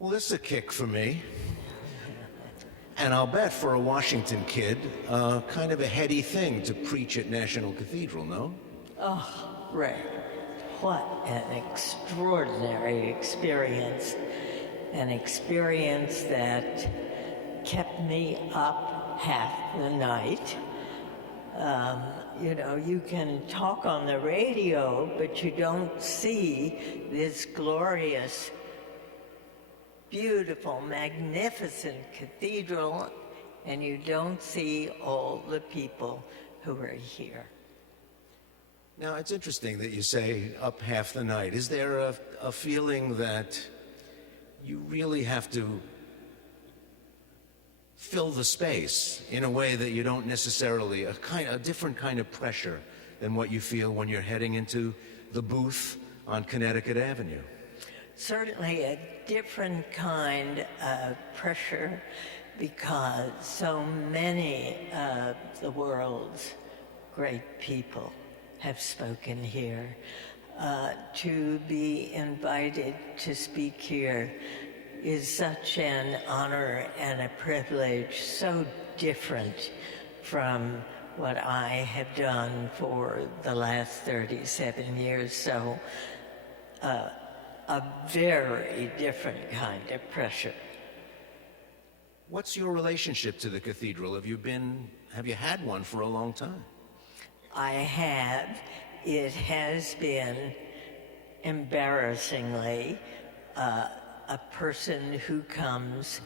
Well, this is a kick for me. And I'll bet for a Washington kid, kind of a heady thing to preach at National Cathedral, no? Oh, Ray, what an extraordinary experience. An experience that kept me up half the night. You can talk on the radio, but you don't see this glorious, beautiful, magnificent cathedral, and you don't see all the people who are here. Now, it's interesting that you say up half the night. Is there a feeling that you really have to fill the space in a way that you don't necessarily, a different kind of pressure than what you feel when you're heading into the booth on Connecticut Avenue? Certainly a different kind of pressure, because so many of the world's great people have spoken here. To be invited to speak here is such an honor and a privilege, so different from what I have done for the last 37 years. So a very different kind of pressure. What's your relationship to the cathedral? Have you had one for a long time? I have. It has been embarrassingly a person who comes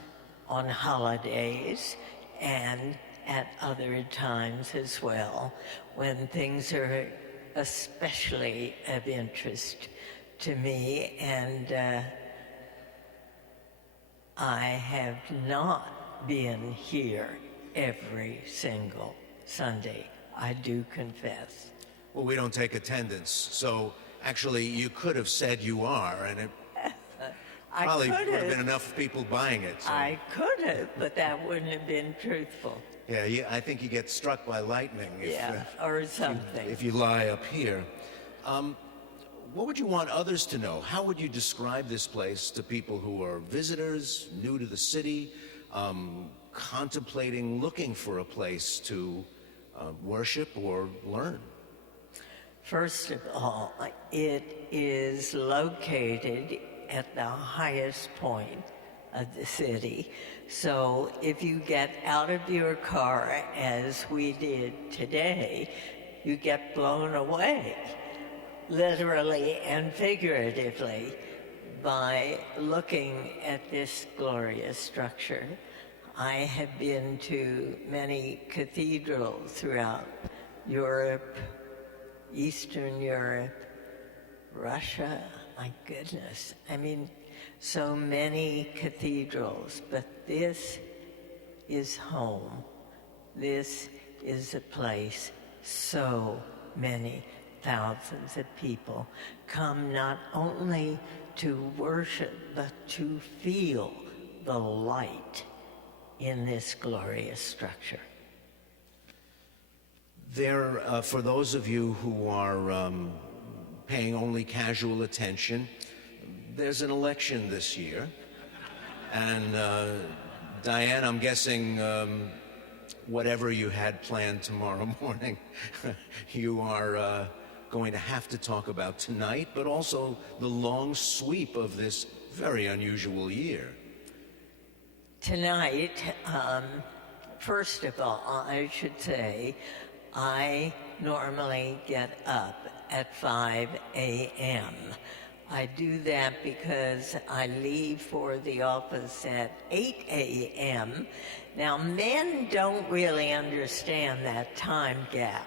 on holidays and at other times as well, when things are especially of interest to me, and I have not been here every single Sunday, I do confess. Well, we don't take attendance, so actually you could have said you are, and it probably would have been enough people buying it. So. I could have, but that wouldn't have been truthful. Yeah, I think you get struck by lightning or something. If you lie up here. What would you want others to know? How would you describe this place to people who are visitors, new to the city, contemplating, looking for a place to worship or learn? First of all, it is located at the highest point of the city. So if you get out of your car, as we did today, you get blown away, literally and figuratively, by looking at this glorious structure. I have been to many cathedrals throughout Europe, Eastern Europe, Russia, my goodness. I mean, so many cathedrals, but this is home. This is a place so many thousands of people come not only to worship, but to feel the light in this glorious structure. There, for those of you who are paying only casual attention, there's an election this year. And Diane, I'm guessing whatever you had planned tomorrow morning, you are going to have to talk about tonight, but also the long sweep of this very unusual year. Tonight, first of all, I should say, I normally get up at 5 a.m. I do that because I leave for the office at 8 a.m. Now, men don't really understand that time gap.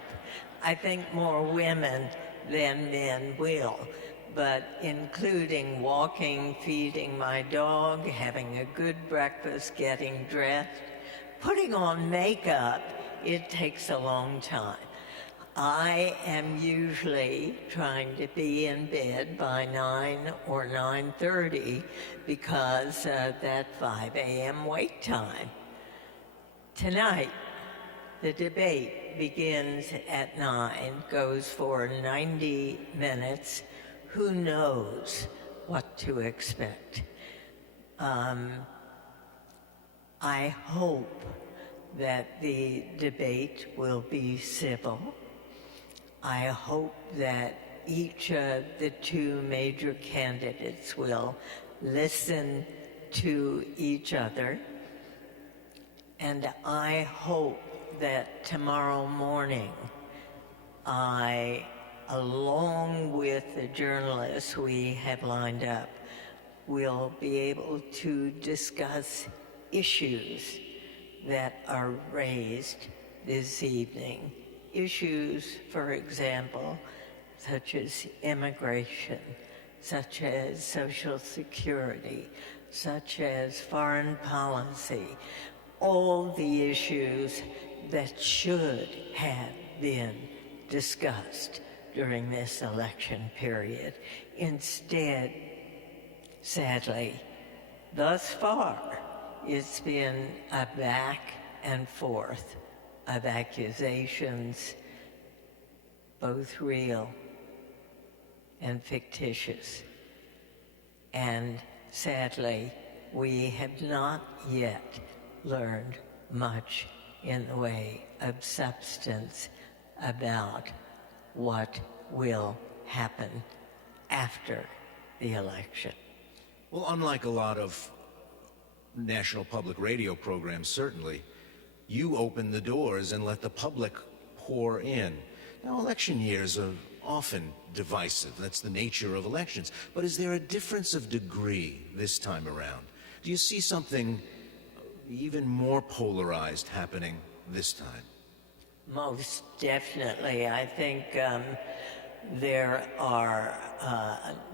I think more women than men will, but including walking, feeding my dog, having a good breakfast, getting dressed, putting on makeup, it takes a long time. I am usually trying to be in bed by 9 or 9:30 because of that 5 a.m. wait time. Tonight, the debate begins at 9, goes for 90 minutes. Who knows what to expect? I hope that the debate will be civil. I hope that each of the two major candidates will listen to each other. And I hope that tomorrow morning I, along with the journalists we have lined up, will be able to discuss issues that are raised this evening. Issues, for example, such as immigration, such as Social Security, such as foreign policy, all the issues that should have been discussed during this election period. Instead, sadly, thus far, it's been a back and forth of accusations, both real and fictitious. And sadly, we have not yet learned much in the way of substance about what will happen after the election. Well, unlike a lot of national public radio programs, certainly, you open the doors and let the public pour in. Now, election years are often divisive. That's the nature of elections. But is there a difference of degree this time around? Do you see something even more polarized happening this time? Most definitely. I think there are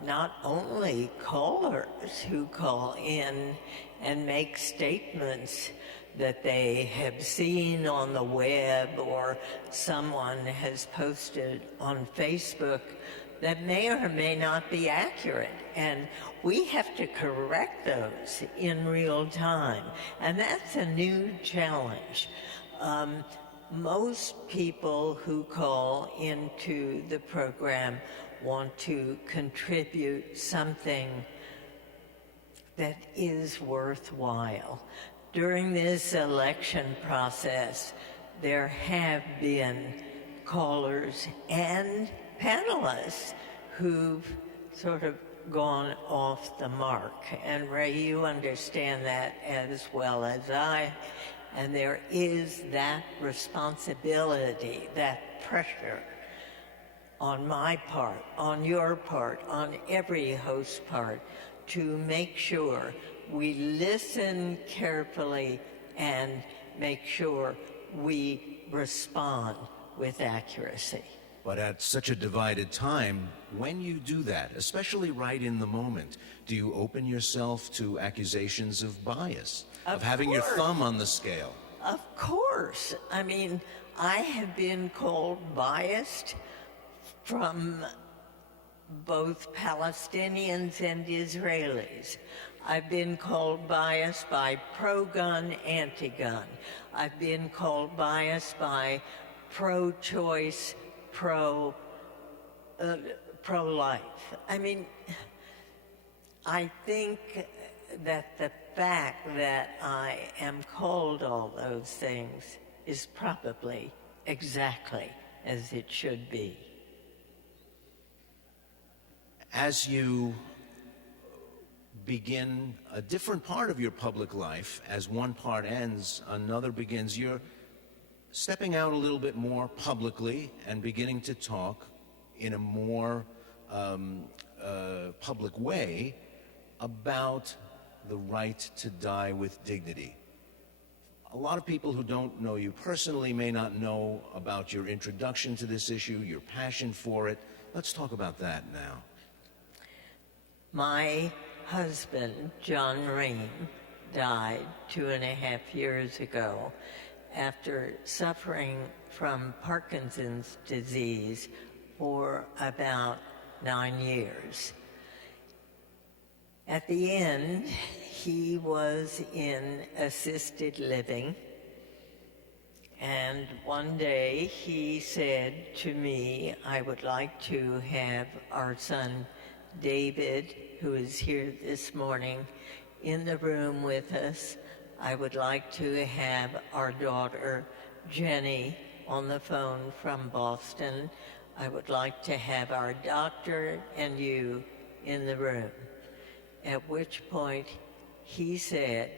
not only callers who call in and make statements that they have seen on the web or someone has posted on Facebook that may or may not be accurate. And we have to correct those in real time. And that's a new challenge. Most people who call into the program want to contribute something that is worthwhile. During this election process, there have been callers and panelists who've sort of gone off the mark. And Ray, you understand that as well as I. And there is that responsibility, that pressure on my part, on your part, on every host's part, to make sure we listen carefully and make sure we respond with accuracy. But at such a divided time, when you do that, especially right in the moment, do you open yourself to accusations of bias, of having your thumb on the scale? Of course. I mean, I have been called biased from both Palestinians and Israelis. I've been called biased by pro-gun, anti-gun. I've been called biased by pro-choice, pro-life. I mean, I think that the fact that I am called all those things is probably exactly as it should be. As you begin a different part of your public life, as one part ends, another begins, you're stepping out a little bit more publicly and beginning to talk in a more public way about the right to die with dignity. A lot of people who don't know you personally may not know about your introduction to this issue, your passion for it. Let's talk about that now. My husband, John Rehm, died 2.5 years ago after suffering from Parkinson's disease for about 9 years. At the end, he was in assisted living, and one day he said to me, I would like to have our son David, who is here this morning, in the room with us. I would like to have our daughter, Jenny, on the phone from Boston. I would like to have our doctor and you in the room. At which point he said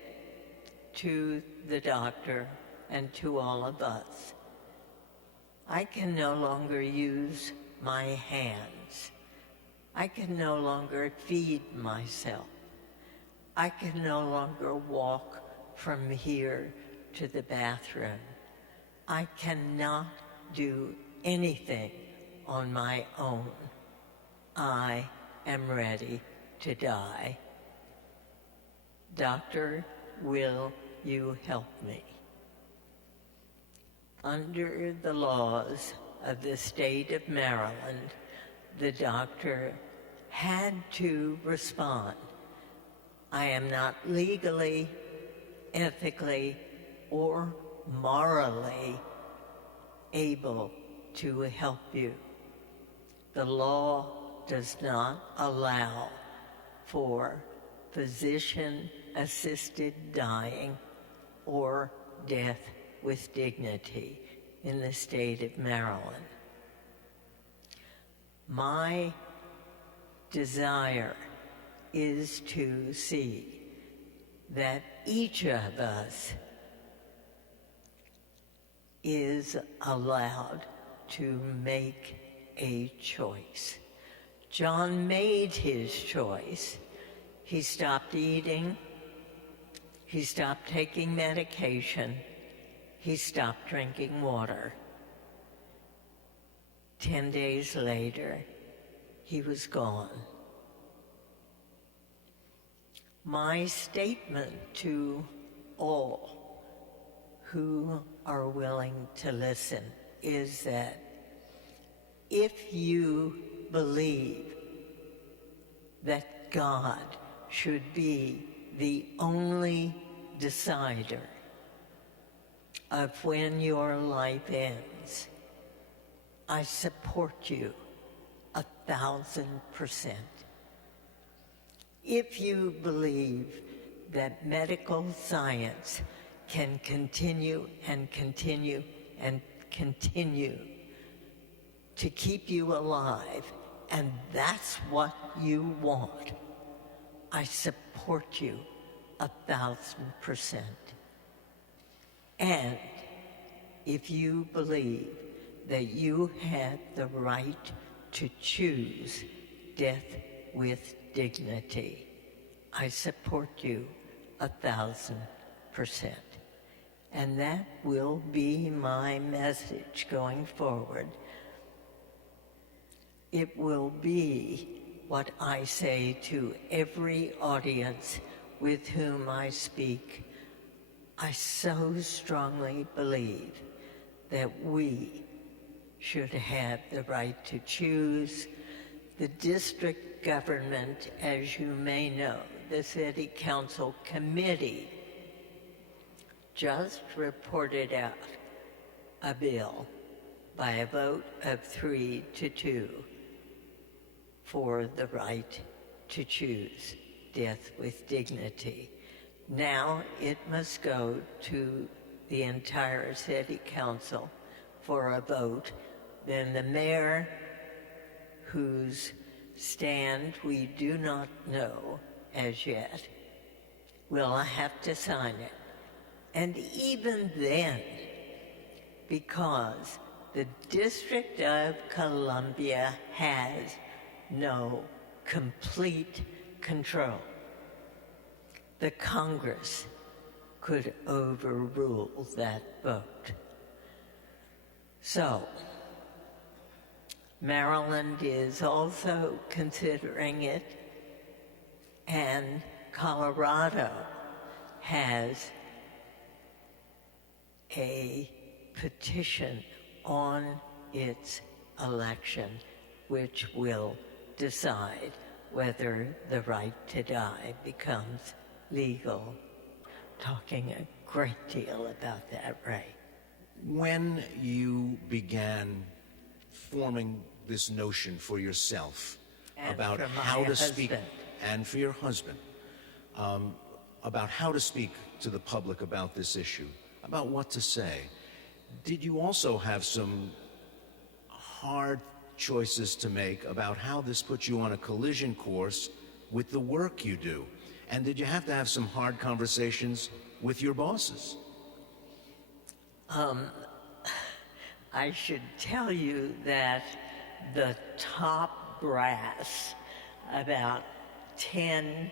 to the doctor and to all of us, I can no longer use my hands. I can no longer feed myself. I can no longer walk from here to the bathroom. I cannot do anything on my own. I am ready to die. Doctor, will you help me? Under the laws of the state of Maryland, the doctor had to respond. I am not legally, ethically, or morally able to help you. The law does not allow for physician-assisted dying or death with dignity in the state of Maryland. My desire is to see that each of us is allowed to make a choice. John made his choice. He stopped eating. He stopped taking medication. He stopped drinking water. 10 days later, he was gone. My statement to all who are willing to listen is that if you believe that God should be the only decider of when your life ends, I support you 1,000%. If you believe that medical science can continue and continue and continue to keep you alive, and that's what you want, I support you 1,000%. And if you believe that you have the right to choose death with dignity, I support you 1,000%. And that will be my message going forward. It will be what I say to every audience with whom I speak. I so strongly believe that we should have the right to choose. The district government, as you may know, the City Council Committee just reported out a bill by a vote of 3-2 for the right to choose death with dignity. Now it must go to the entire City Council for a vote. Then the mayor, whose stand we do not know as yet, will have to sign it. And even then, because the District of Columbia has no complete control, the Congress could overrule that vote. So, Maryland is also considering it, and Colorado has a petition on its election which will decide whether the right to die becomes legal. Talking a great deal about that, Ray. When you began forming this notion for yourself And about for my how to speak, husband. and for your husband, about how to speak to the public about this issue, about what to say, did you also have some hard choices to make about how this puts you on a collision course with the work you do? And did you have to have some hard conversations with your bosses? I should tell you that the top brass, about 10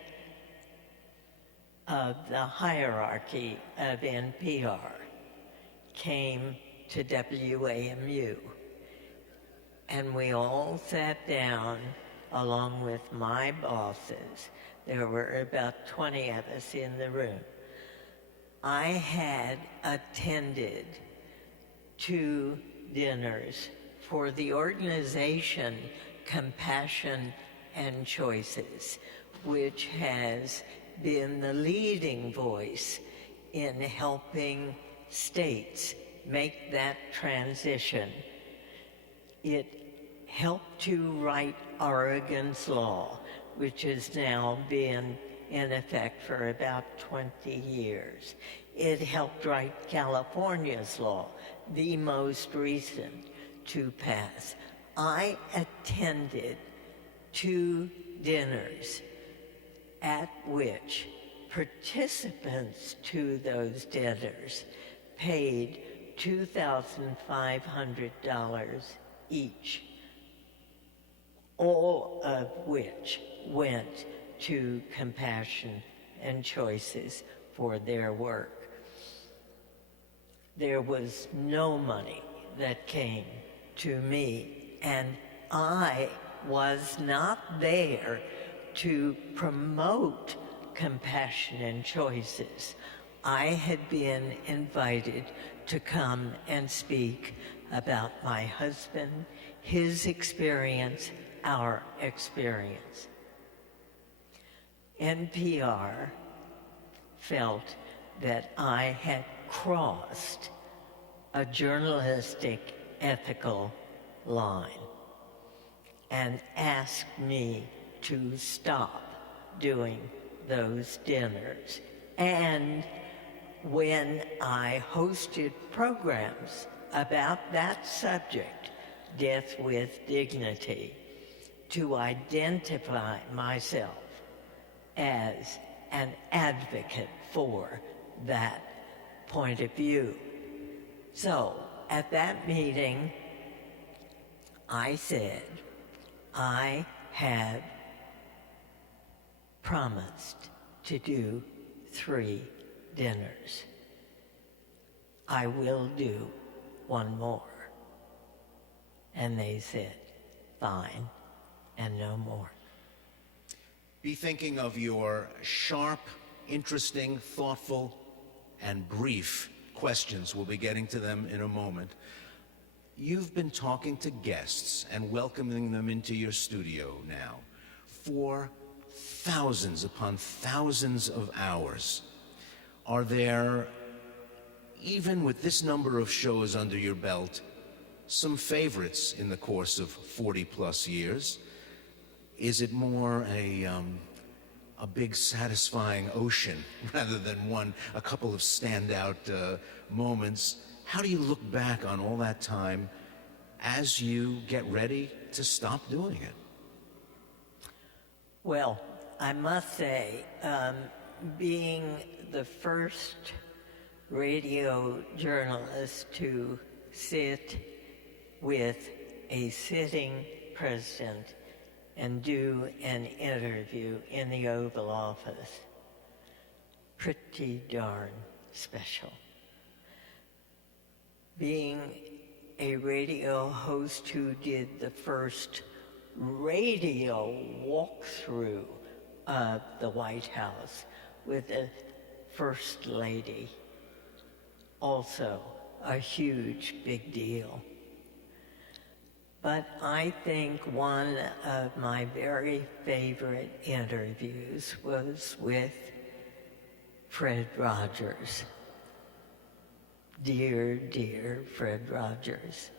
of the hierarchy of NPR, came to WAMU. And we all sat down along with my bosses. There were about 20 of us in the room. I had attended 2 dinners for the organization Compassion and Choices, which has been the leading voice in helping states make that transition. It helped to write Oregon's law, which has now been in effect for about 20 years. It helped write California's law, the most recent to pass. I attended 2 dinners at which participants to those dinners paid $2,500 each, all of which went to Compassion and Choices for their work. There was no money that came to me, and I was not there to promote Compassion and Choices. I had been invited to come and speak about my husband, his experience, our experience. NPR felt that I had crossed a journalistic ethical line and asked me to stop doing those dinners. And when I hosted programs about that subject, death with dignity, to identify myself as an advocate for that point of view. So at that meeting, I said, I have promised to do 3 dinners. I will do 1 more. And they said, fine, and no more. Be thinking of your sharp, interesting, thoughtful, and brief questions. We'll be getting to them in a moment. You've been talking to guests and welcoming them into your studio now for thousands upon thousands of hours. Are there, even with this number of shows under your belt, some favorites in the course of 40-plus years? Is it more a big satisfying ocean rather than a couple of standout moments? How do you look back on all that time as you get ready to stop doing it? Well, I must say, being the first radio journalist to sit with a sitting president and do an interview in the Oval Office, pretty darn special. Being a radio host who did the first radio walkthrough of the White House with the First Lady, also a huge, big deal. But I think one of my very favorite interviews was with Fred Rogers. Dear, dear Fred Rogers.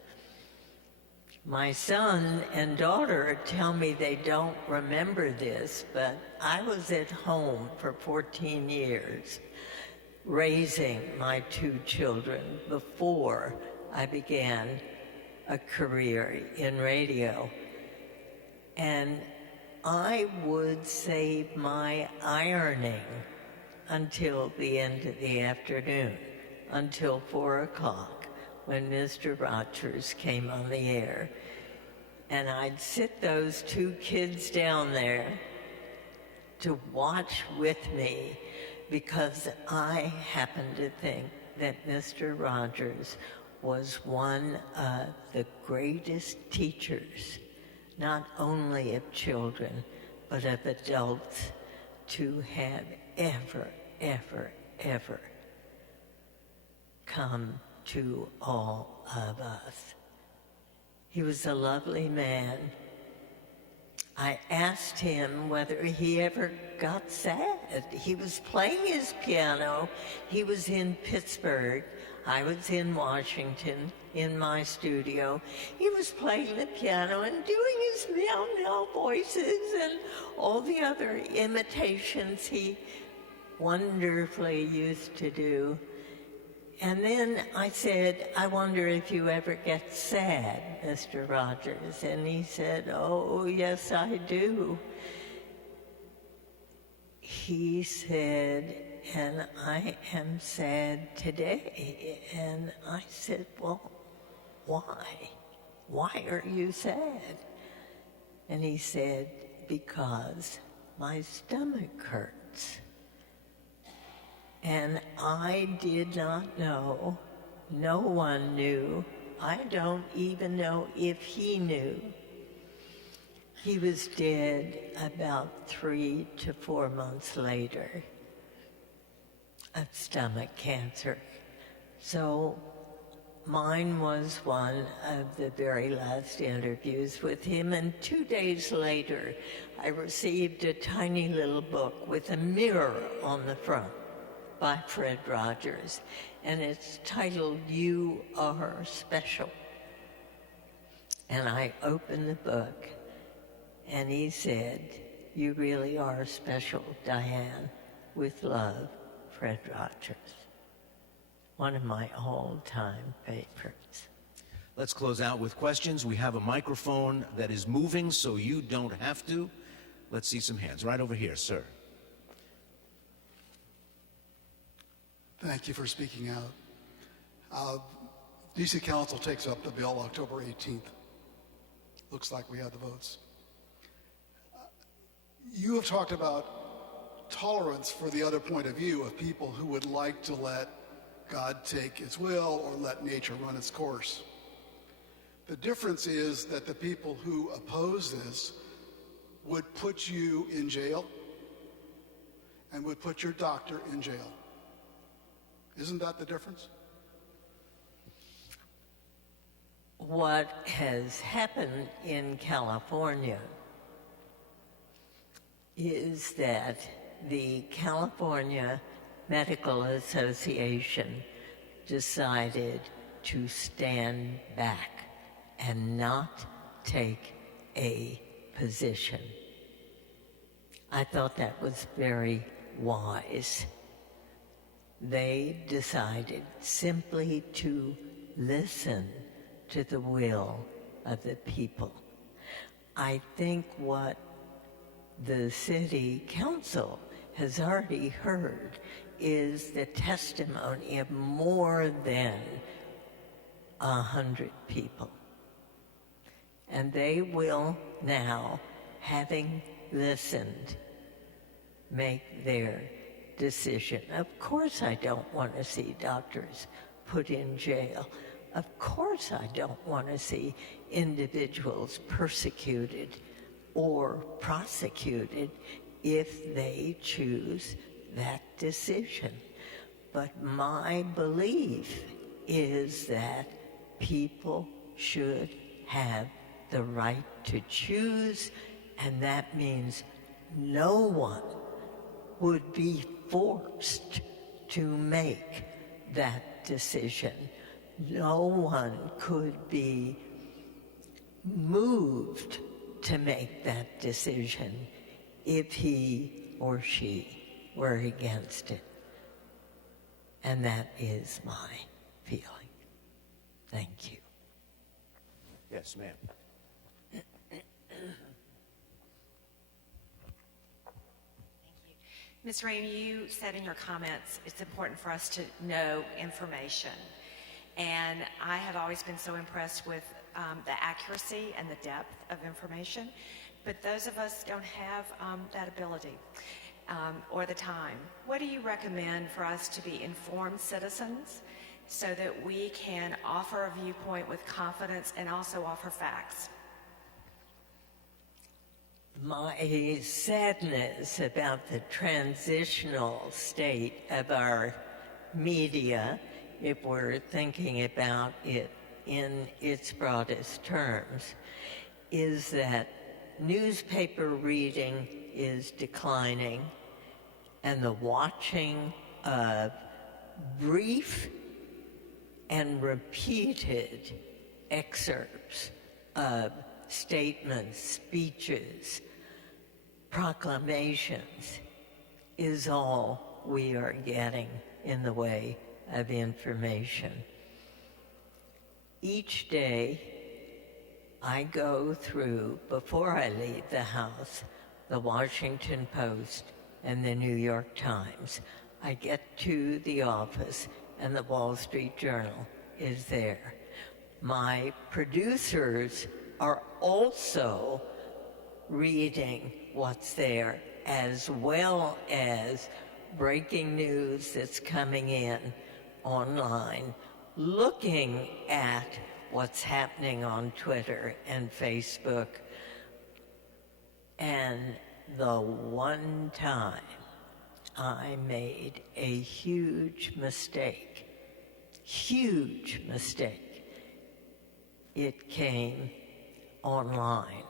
My son and daughter tell me they don't remember this, but I was at home for 14 years raising my 2 children before I began a career in radio. And I would save my ironing until the end of the afternoon, until 4 o'clock, when Mr. Rogers came on the air. And I'd sit those 2 kids down there to watch with me, because I happen to think that Mr. Rogers was one of the greatest teachers, not only of children, but of adults, to have ever come to all of us. He was a lovely man. I asked him whether he ever got sad. He was playing his piano. He was in Pittsburgh. I was in Washington in my studio. He was playing the piano and doing his meow-meow voices and all the other imitations he wonderfully used to do. And then I said, I wonder if you ever get sad, Mr. Rogers. And he said, oh, yes, I do. He said, and I am sad today. And I said, well, why? Why are you sad? And he said, because my stomach hurts. And I did not know. No one knew. I don't even know if he knew. He was dead about 3 to 4 months later of stomach cancer. So mine was one of the very last interviews with him, and 2 days later, I received a tiny little book with a mirror on the front by Fred Rogers, and it's titled, You Are Special. And I opened the book, and he said, you really are special, Diane. With love, Fred Rogers. One of my all-time favorites. Let's close out with questions. We have a microphone that is moving, so you don't have to. Let's see some hands. Right over here, sir. Thank you for speaking out. DC Council takes up the bill October 18th. Looks like we have the votes. You have talked about tolerance for the other point of view of people who would like to let God take his will or let nature run its course. The difference is that the people who oppose this would put you in jail and would put your doctor in jail. Isn't that the difference? What has happened in California is that the California Medical Association decided to stand back and not take a position. I thought that was very wise. They decided simply to listen to the will of the people. I think what the city council has already heard is the testimony of more than 100 people. And they will now, having listened, make their decision. Of course I don't want to see doctors put in jail. Of course I don't want to see individuals persecuted or prosecuted if they choose that decision. But my belief is that people should have the right to choose, and that means no one would be forced to make that decision. No one could be moved to make that decision if he or she were against it. And that is my feeling. Thank you. Yes, ma'am. Ms. Rehm, you said in your comments it's important for us to know information. And I have always been so impressed with the accuracy and the depth of information. But those of us don't have that ability or the time. What do you recommend for us to be informed citizens so that we can offer a viewpoint with confidence and also offer facts? My sadness about the transitional state of our media, if we're thinking about it in its broadest terms, is that newspaper reading is declining and the watching of brief and repeated excerpts of statements, speeches, proclamations is all we are getting in the way of information. Each day I go through, before I leave the house, the Washington Post and the New York Times. I get to the office and the Wall Street Journal is there. My producers are also reading what's there, as well as breaking news that's coming in online, looking at what's happening on Twitter and Facebook. And the one time I made a huge mistake, it came online.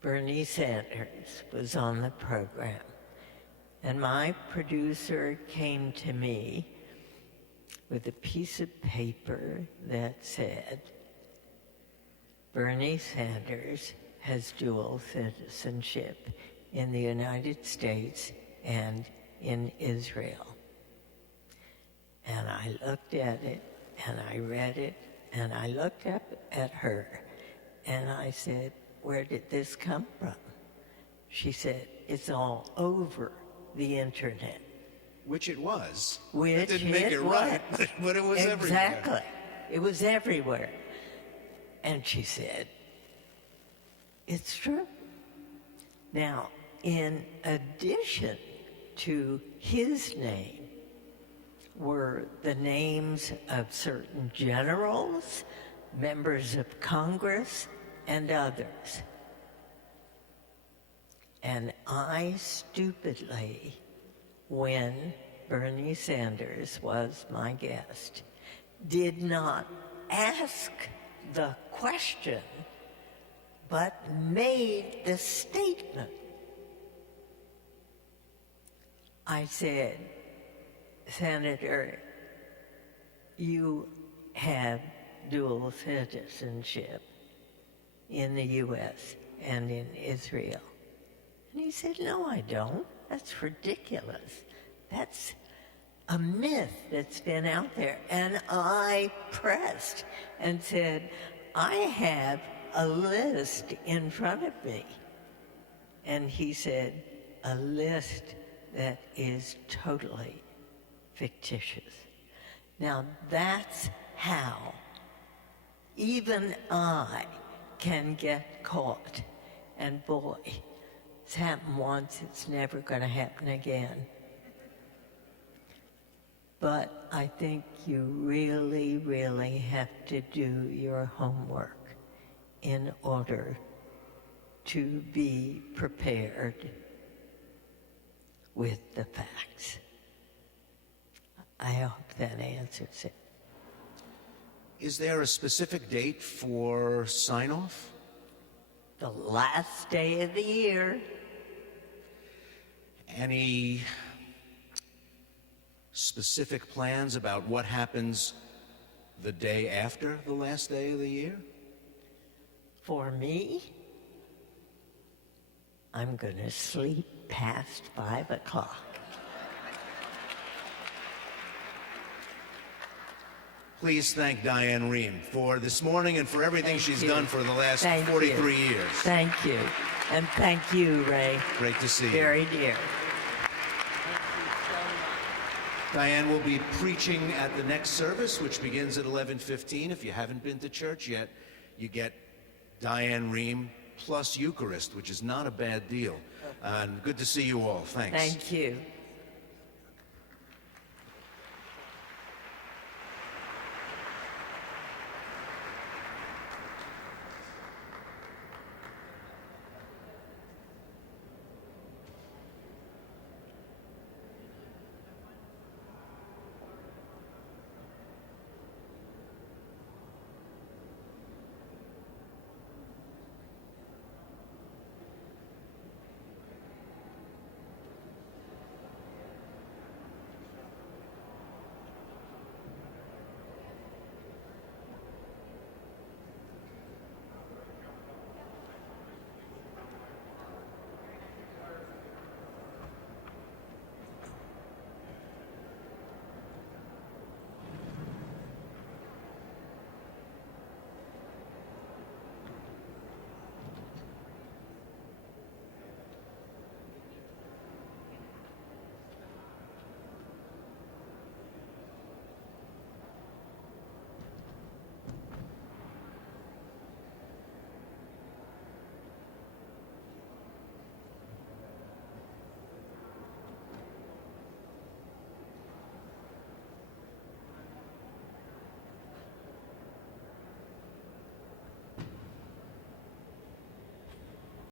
Bernie Sanders was on the program, and my producer came to me with a piece of paper that said, Bernie Sanders has dual citizenship in the United States and in Israel. And I looked at it, and I read it, and I looked up at her, and I said, where did this come from? She said, it's all over the internet. Which it was. Which that didn't make it right, but it was everywhere. Exactly. It was everywhere. And she said, it's true. Now, in addition to his name were the names of certain generals, members of Congress, and others. And I stupidly, when Bernie Sanders was my guest, did not ask the question, but made the statement. I said, Senator, you have dual citizenship in the U.S. and in Israel. And he said, no, I don't. That's ridiculous. That's a myth that's been out there. And I pressed and said, I have a list in front of me. And he said, a list that is totally fictitious. Now that's how even I can get caught. And boy, it's happened once, it's never going to happen again. But I think you really, really have to do your homework in order to be prepared with the facts. I hope that answers it. Is there a specific date for sign-off? The last day of the year. Any specific plans about what happens the day after the last day of the year? For me, I'm going to sleep past 5 o'clock. Please thank Diane Rehm for this morning and for everything Thank she's you. done for the last Thank 43 you. years. Thank you. And thank you, Ray. Great to see you. Very dear. Diane will be preaching at the next service, which begins at 11:15. If you haven't been to church yet, you get Diane Rehm plus Eucharist, which is not a bad deal. And good to see you all. Thanks. Thank you.